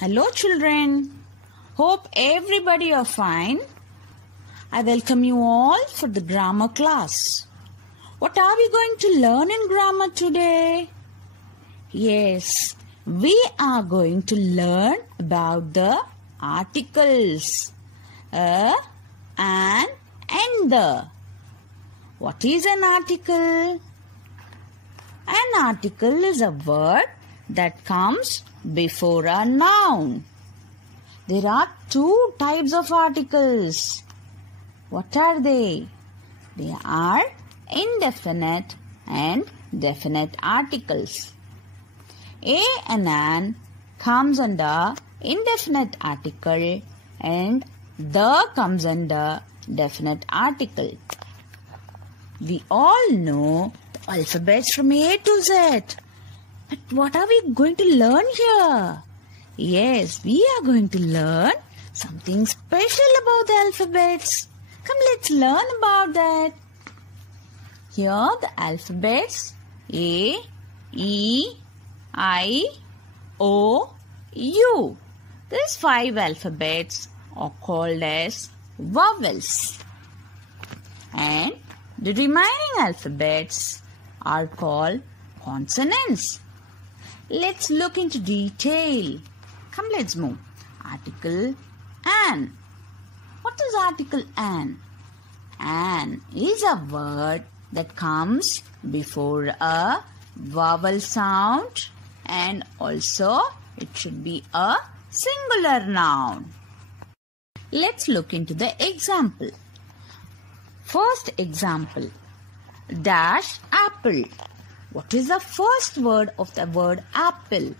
Hello children. Hope everybody are fine. I welcome you all for the grammar class. What are we going to learn in grammar today? Yes, we are going to learn about the articles a, an and the. What is an article? An article is a word that comes before a noun. There are two types of articles. What are they? They are indefinite and definite articles. A and an comes under indefinite article and the comes under definite article. We all know the alphabets from A to Z. But what are we going to learn here? Yes, we are going to learn something special about the alphabets. Come, let's learn about that. Here the alphabets A, E, I, O, U. These 5 alphabets are called as vowels. And the remaining alphabets are called consonants. Let's look into detail. Come, let's move. Article an. What is article an? An is a word that comes before a vowel sound and also it should be a singular noun. Let's look into the example. First example, dash apple. What is the first word of the word apple?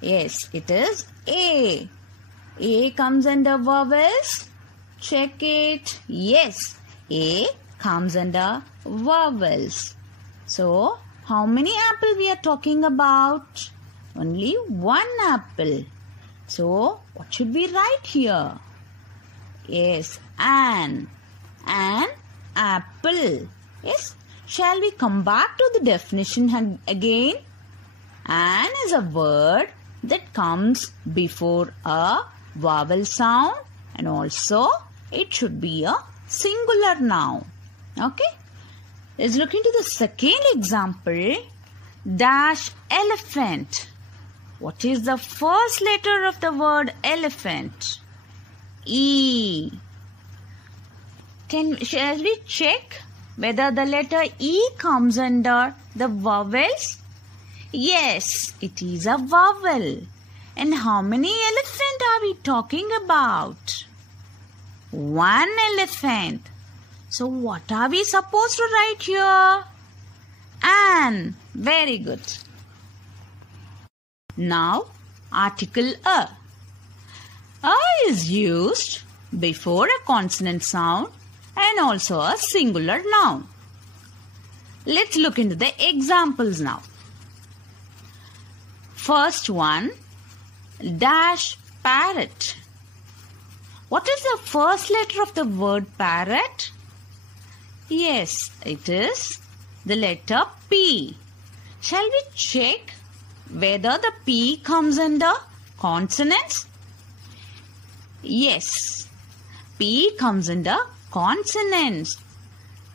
Yes, it is A. A comes under vowels. Check it. Yes, A comes under vowels. So, how many apple we are talking about? Only one apple. So, what should we write here? Yes, an apple. Yes. Shall we come back to the definition again? An is a word that comes before a vowel sound and also it should be a singular noun. Okay? Let's look into the second example. Dash elephant. What is the first letter of the word elephant? E. Shall we check whether the letter E comes under the vowels? Yes, it is a vowel. And how many elephant are we talking about? One elephant. So what are we supposed to write here? An. Very good. Now, article a. A is used before a consonant sound and also a singular noun. Let's look into the examples now. First one, dash parrot. What is the first letter of the word parrot? Yes, it is the letter P. Shall we check whether the P comes under consonants? Yes, P comes under consonants.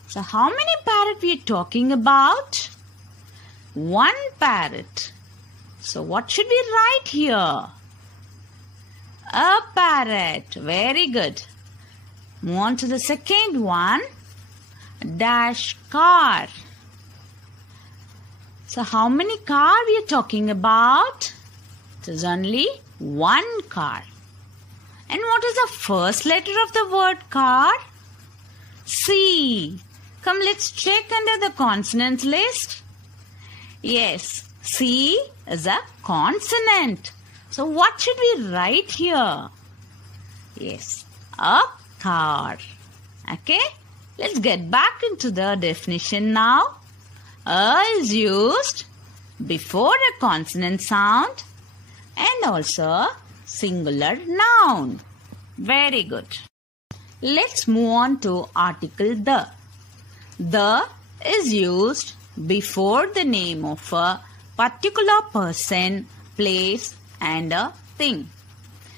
So how many parrot we are talking about? One parrot. So what should we write here? A parrot. Very good. Move on to the second one. Dash car. So how many car we are talking about? It is only one car. And what is the first letter of the word car? C. Come, let's check under the consonants list. Yes, C is a consonant. So what should we write here? Yes, a car. Okay, let's get back into the definition now. A is used before a consonant sound and also singular noun. Very good. Let's move on to article the. The is used before the name of a particular person, place and a thing.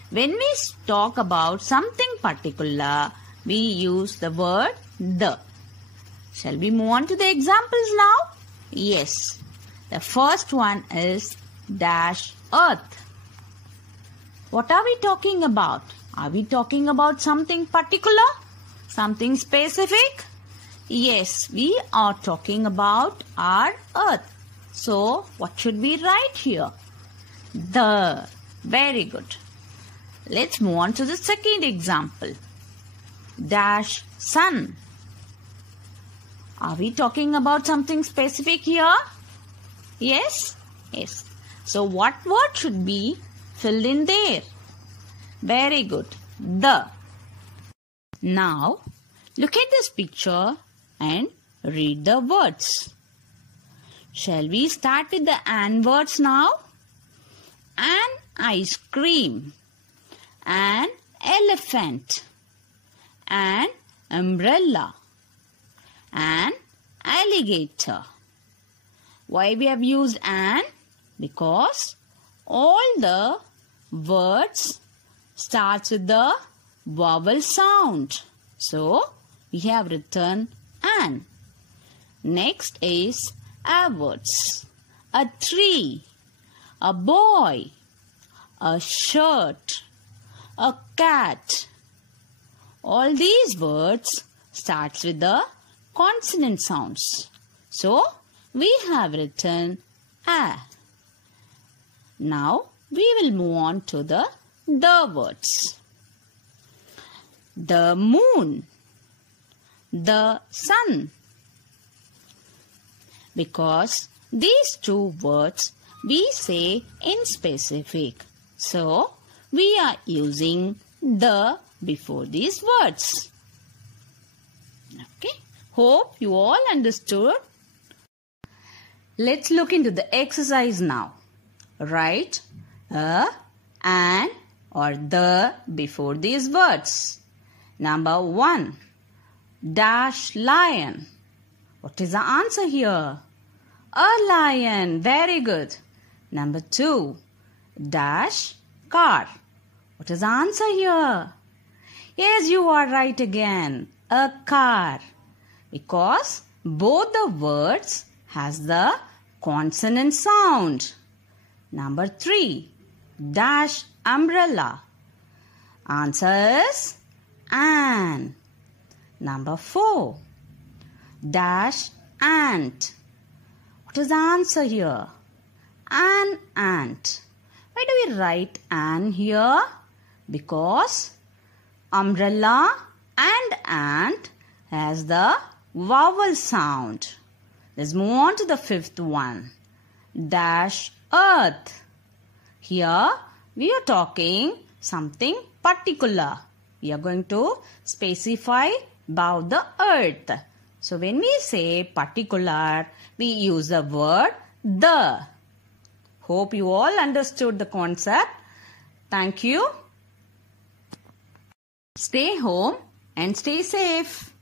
When we talk about something particular, we use the word the. Shall we move on to the examples now? Yes. The first one is dash earth. What are we talking about? Are we talking about something particular? Something specific? Yes, we are talking about our earth. So, what should we write here? The. Very good. Let's move on to the second example. Dash sun. Are we talking about something specific here? Yes? Yes. So, what word should be filled in there? Very good. The. Now, look at this picture and read the words. Shall we start with the an words now? An ice cream. An elephant. An umbrella. An alligator. Why we have used an? Because all the words starts with the vowel sound. So, we have written an. Next is a words. A tree, a boy, a shirt, a cat. All these words starts with the consonant sounds. So, we have written a. Now, we will move on to the words. The moon, the sun. Because these two words we say in specific. So, we are using the before these words. Okay. Hope you all understood. Let's look into the exercise now. Write a, an or the before these words. Number 1. Dash lion. What is the answer here? A lion. Very good. Number 2. Dash car. What is the answer here? Yes, you are right again. A car. Because both the words has the consonant sound. Number 3. Dash umbrella. Answer is an. Number 4. Dash ant. What is the answer here? An ant. Why do we write an here? Because umbrella and ant has the vowel sound. Let's move on to the 5th one. Dash earth. Here we are talking something particular. We are going to specify about the earth. So when we say particular, we use the word the. Hope you all understood the concept. Thank you. Stay home and stay safe.